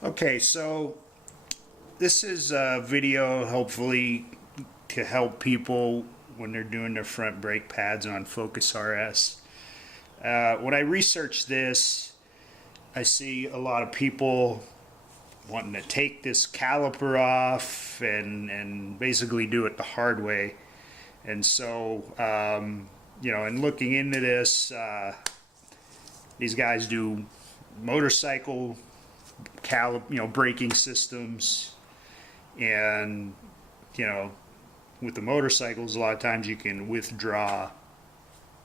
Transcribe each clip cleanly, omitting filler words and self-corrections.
Okay, so this is a video hopefully to help people when they're doing their front brake pads on Focus RS. When I research this, I see a lot of people wanting to take this caliper off and basically do it the hard way. And so, in looking into this, these guys do motorcycle braking systems, and with the motorcycles a lot of times you can withdraw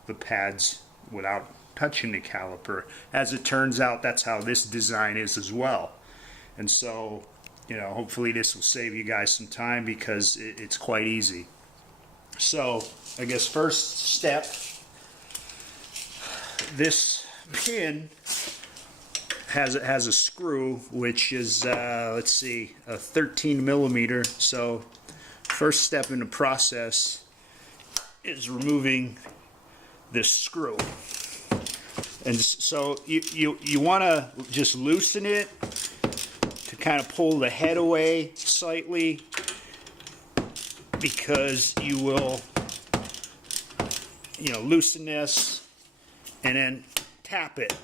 the pads without touching the caliper. As it turns out, that's how this design is as well. And so hopefully this will save you guys some time because it's quite easy. So I guess first step, this pin has a screw which is let's see, a 13 millimeter. So first step in the process is removing this screw, and so you want to just loosen it to kind of pull the head away slightly, because you will loosen this and then tap it.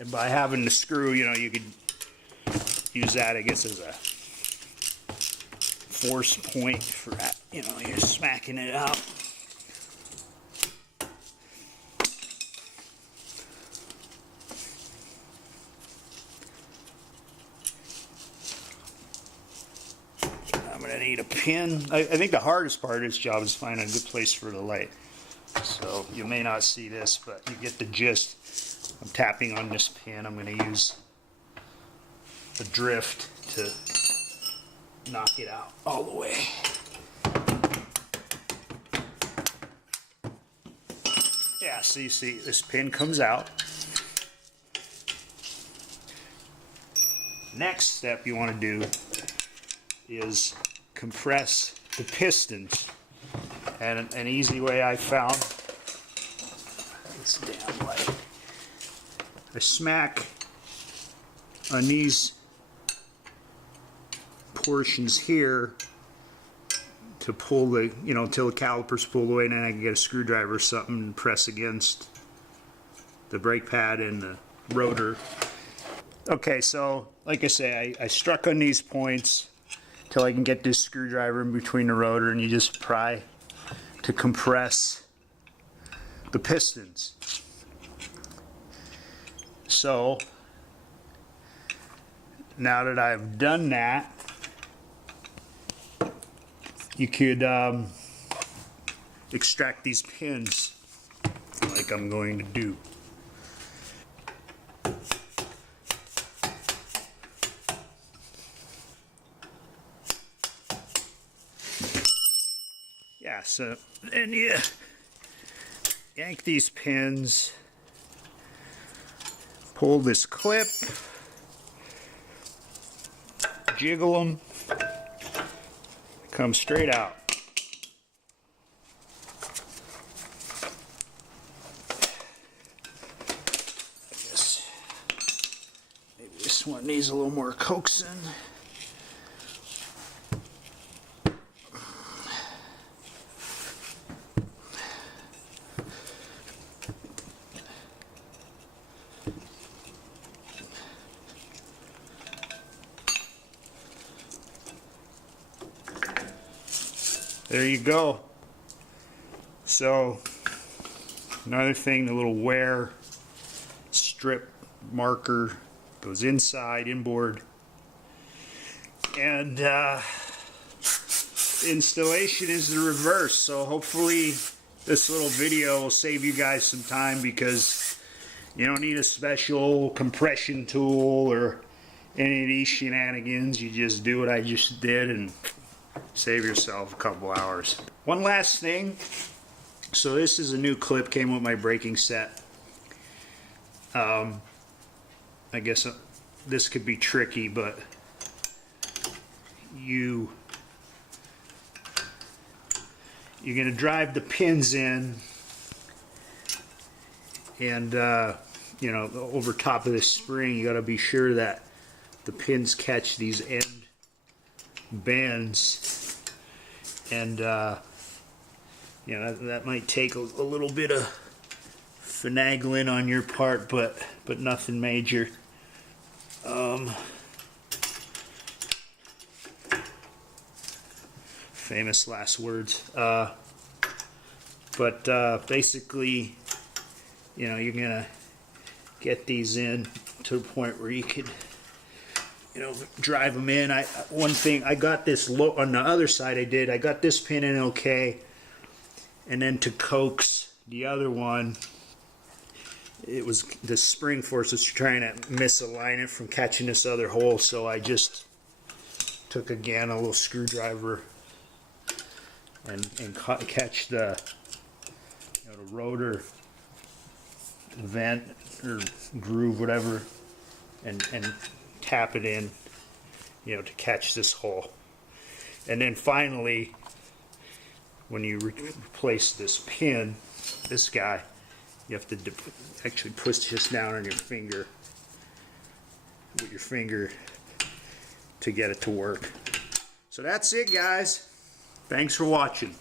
And by having the screw, you could use that, I guess, as a force point for that. You're smacking it out. I'm going to need a pin. I think the hardest part of this job is finding a good place for the light. So you may not see this, but you get the gist. I'm tapping on this pin. I'm going to use the drift to knock it out all the way. Yeah, so you see this pin comes out. Next step you want to do is compress the pistons. And an easy way I found, it's damn light. I smack on these portions here to pull the, until the calipers pull away, and then I can get a screwdriver or something and press against the brake pad and the rotor. Okay, so like I say, I struck on these points till I can get this screwdriver in between the rotor, and you just pry to compress the pistons. So now that I've done that, you could extract these pins like I'm going to do. Yeah, so then you yank these pins, pull this clip, jiggle them, come straight out. I guess maybe this one needs a little more coaxing. There you go. So another thing, the little wear strip marker goes inboard, and installation is the reverse. So hopefully this little video will save you guys some time, because you don't need a special compression tool or any of these shenanigans. You just do what I just did and save yourself a couple hours. One last thing. So this is a new clip, came with my braking set. I guess this could be tricky, but you're going to drive the pins in, and you know, over top of this spring, you got to be sure that the pins catch these end bends, and you know, that might take a little bit of finagling on your part, but nothing major. Famous last words. But basically, you know, you're gonna get these in to the point where you could, you know, drive them in. One thing, I got this on the other side. I got this pin in okay, and then to coax the other one, it was the spring force was trying to misalign it from catching this other hole. So I just took again a little screwdriver and catch the, you know, the rotor vent or groove, whatever, and tap it in, you know, to catch this hole. And then finally, when you replace this pin, this guy, you have to actually push this down on your finger with your finger to get it to work. So that's it, guys. Thanks for watching.